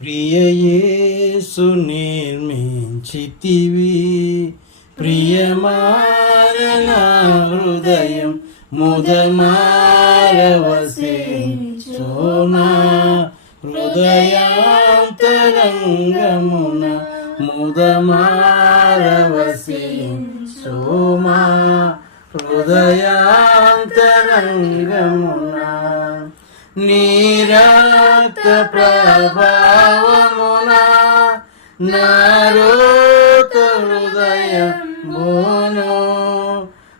ప్రియయేసు నిర్మించితివి. ప్రియమారణ హృదయం ముదమారవసే సోనా హృదయాంతరంగమున ముదమారవసే సోమా హృదయాంతరంగమున నీరక్త ప్రభావమున నారోత హృదయం బోను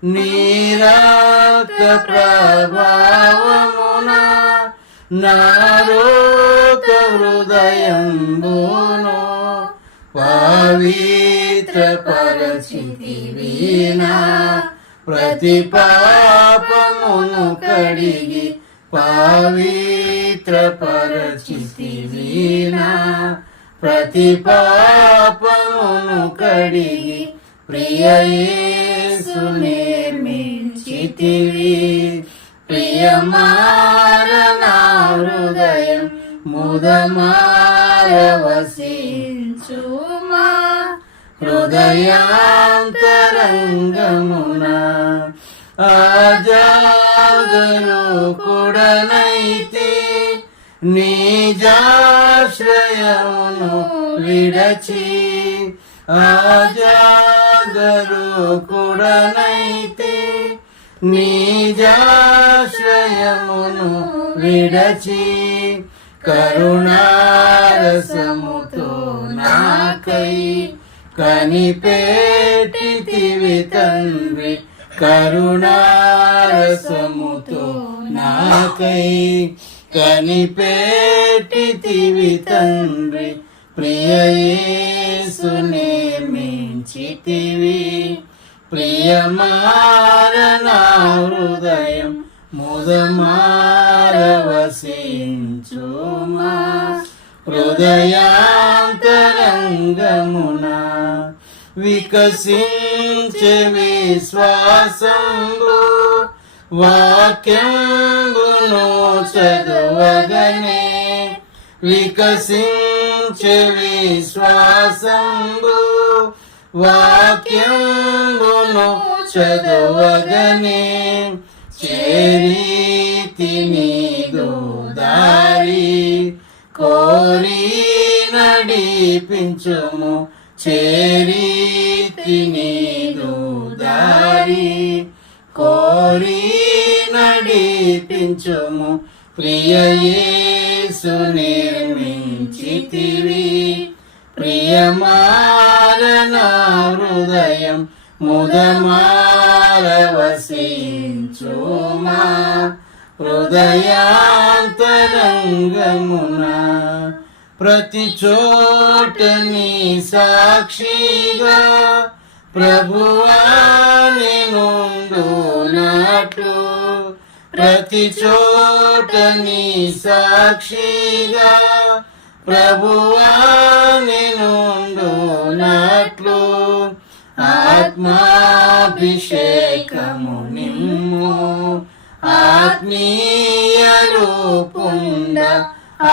నీరాక్త ప్రభావమున నారోత హృదయం బోను పవిత్ర పరిచితివీనా ప్రతి పాపమును కడిగి పవిత్ర పరిచితివీనా ప్రతి పాపమును కడిగి ప్రియయేసు నిర్మించితివి. ప్రియమారణ హృదయం ముదమారవసించుమా హృదయాంతరంగమున ఆజాగరు కుడనైతి నిజాశ్రయమును విడచి ఆజాగరు కుడనైతి నిజాశ్రయమును విడచి కరుణారసముతో నాకై కనిపెట్టితివి తండ్రి కరుణారసముతో నాకై కనిపెట్టితివి తండ్రి ప్రియయేసు నిర్మించితివి ప్రియమారణ హృదయం ముదమారవసించుమా. హృదయాంతరంగమున వికసించే విశ్వాసంలో వాక్యంగును చదువగనే వికసించే విశ్వాసంబు. వాక్యంగును చదువగనే చేరీతి నీదు దారి కోరి నడిపించుము చేరీతి నీదు దారి కోరి నడిపించుము ప్రియయేసు నిర్మించితివి. ప్రియమారణ హృదయం ముదమారవసించుమా. హృదయాంతరంగమున ప్రతి చోట నీ సాక్షిగా ప్రభువాని నుండు నాటు ప్రతి చోట నీ సాక్షిగా ప్రభువా నేనుండునట్లు ఆత్మాభిషేకము నిమ్ము ఆత్మీయ రూపుండ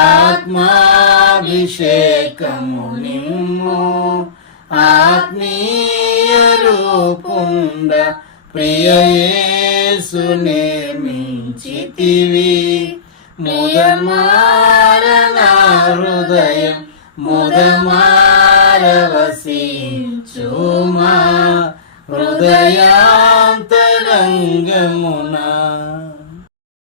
ఆత్మాభిషేకము నిమ్ము ఆత్మీయ రూపుండ ప్రియయేసు నిర్మించితివి ముదమారణ హృదయం ముదమారవసించుమా హృదయాంతరంగమున